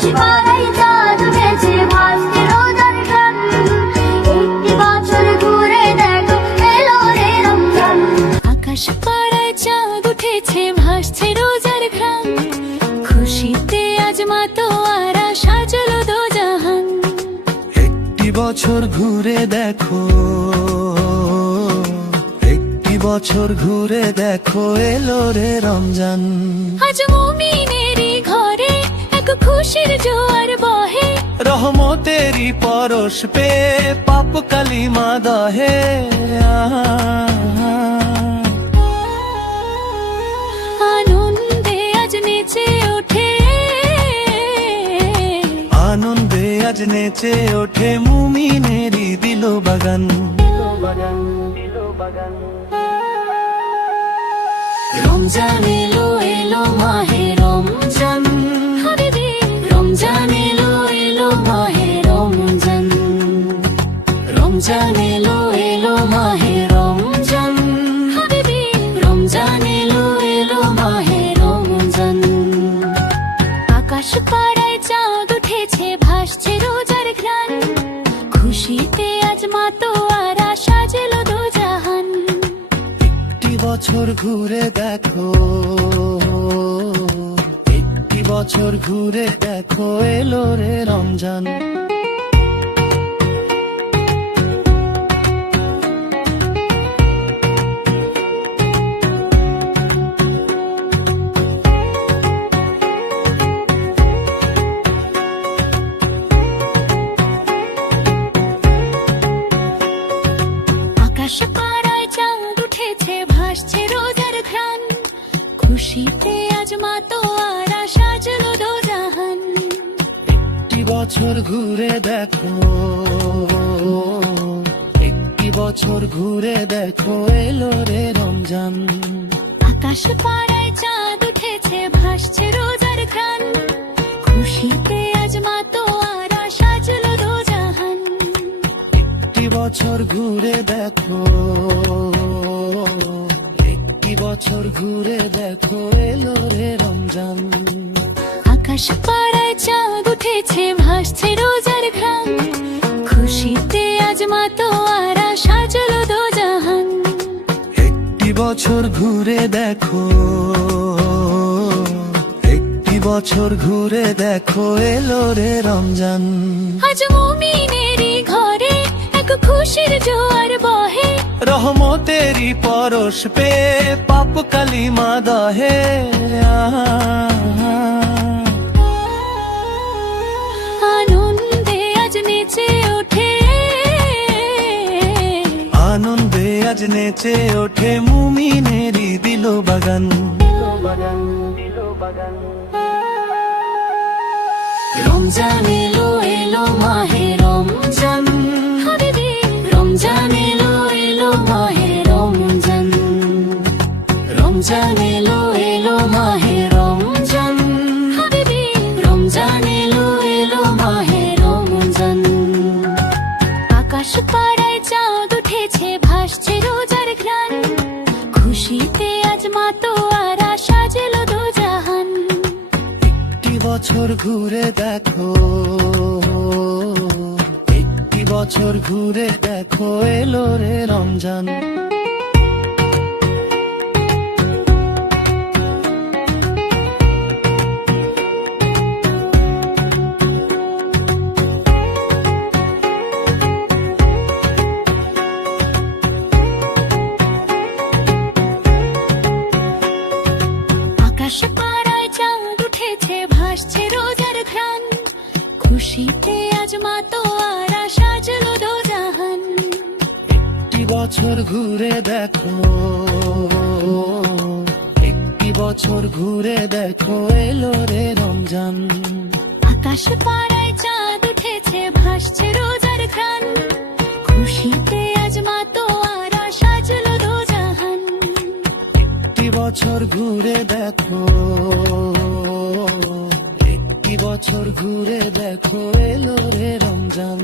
আকাশ পাড়ায় চাঁদ উঠেছে ভাসছে রোজার ঘ্রাণ। একটি বছর ঘুরে দেখো এলো রে রমজান। আকাশ পাড়ায় চাঁদ উঠেছে ভাসছে রোজার ঘ্রাণ। খুশিতে আজ মাতোয়ারা সাজলো দোজাহান। একটি বছর ঘুরে দেখো, একটি বছর ঘুরে দেখো এলো রে রমজান। আজ মুমিনেরই ঘরে এক খুশির জোয়ার বহে। রহমতেরই পরশ পে পাপ কালিমা দহে। আনন্দে আজ নেচে ওঠে, আনন্দে আজ নেচে ওঠে মুমিনেরই দিল বাগান। রমজান এলো এলো মাহে রমজান। হাবিবি রমজান এলো এলো মাহে রমজান। রমজান এলো এলো মাহে রমজান। হাবিবি রমজান এলো এলো মাহে রমজান। আকাশ পাড়ায় চাঁদ উঠেছে ভাসছে রোজার ঘ্রাণ। খুশিতে আজ মাতোয়ারা সাজলো দোজাহান। একটি বছর ঘুরে দেখো, একটি বছর ঘুরে দেখো এলো রে রমজান। আকাশ পাড়ায় চাঁদ উঠেছে ভাসছে রোজার ঘ্রাণ। খুশিতে আজ মাতোয়ারা সাজলো দোজাহান। একটি বছর ঘুরে দেখো, একটি বছর ঘুরে দেখো এলো রে রমজান। আকাশ পাড়ায় চাঁদ উঠেছে ভাসছে রোজার ঘ্রাণ। খুশিতে আজ মাতোয়ারা সাজলো দোজাহান। একটি বছর ঘুরে দেখো, একটি বছর ঘুরে দেখো এলো রে রমজান। আকাশ পাড়ায় চাঁদ উঠেছে ভাসছে রোজার ঘ্রাণ। খুশিতে আজ মাতোয়ারা সাজলো দোজাহান। একটি বছর ঘুরে দেখো, একটি বছর ঘুরে দেখো এলো রে রমজান। আজ মুমিনেরই ঘরে এক খুশির জোয়ার বহে। রহমতেরই পরশ পে পাপ কালিমা দহে। আনন্দে আজ নেচে ওঠে, আনন্দে আজ নেচে ওঠে মুমিনেরই দিল বাগান। রমজান এলো এলো মাহে রমজান। হাবিবি রমজান এলো এলো মাহে রমজান। রমজান এলো এলো মাহে রমজান। হাবিবি রমজান এলো এলো মাহে রমজান। আকাশ পাড়ায় চাঁদ উঠেছে ভাসছে রোজার ঘ্রাণ। খুশিতে আজ মাতোয়ারা সাজলো দোজাহান। একটি বছর ঘুরে দেখো, একটি বছর ঘুরে দেখো এলো রে রমজান। আকাশ পাড়ায় চাঁদ উঠেছে ভাসছে রোজার ঘ্রাণ। খুশিতে আজ মাতোয়ারা সাজলো দোজাহান। একটি বছর ঘুরে দেখো, একটি বছর ঘুরে দেখো এলো রে রমজান। আকাশ পাড়ায় চাঁদ উঠেছে ভাসছে রোজার ঘ্রাণ। খুশিতে আজ মাতোয়ারা সাজলো দোজাহান। একটি বছর ঘুরে দেখো, একটি বছর ঘুরে দেখো এলো রে রমজান।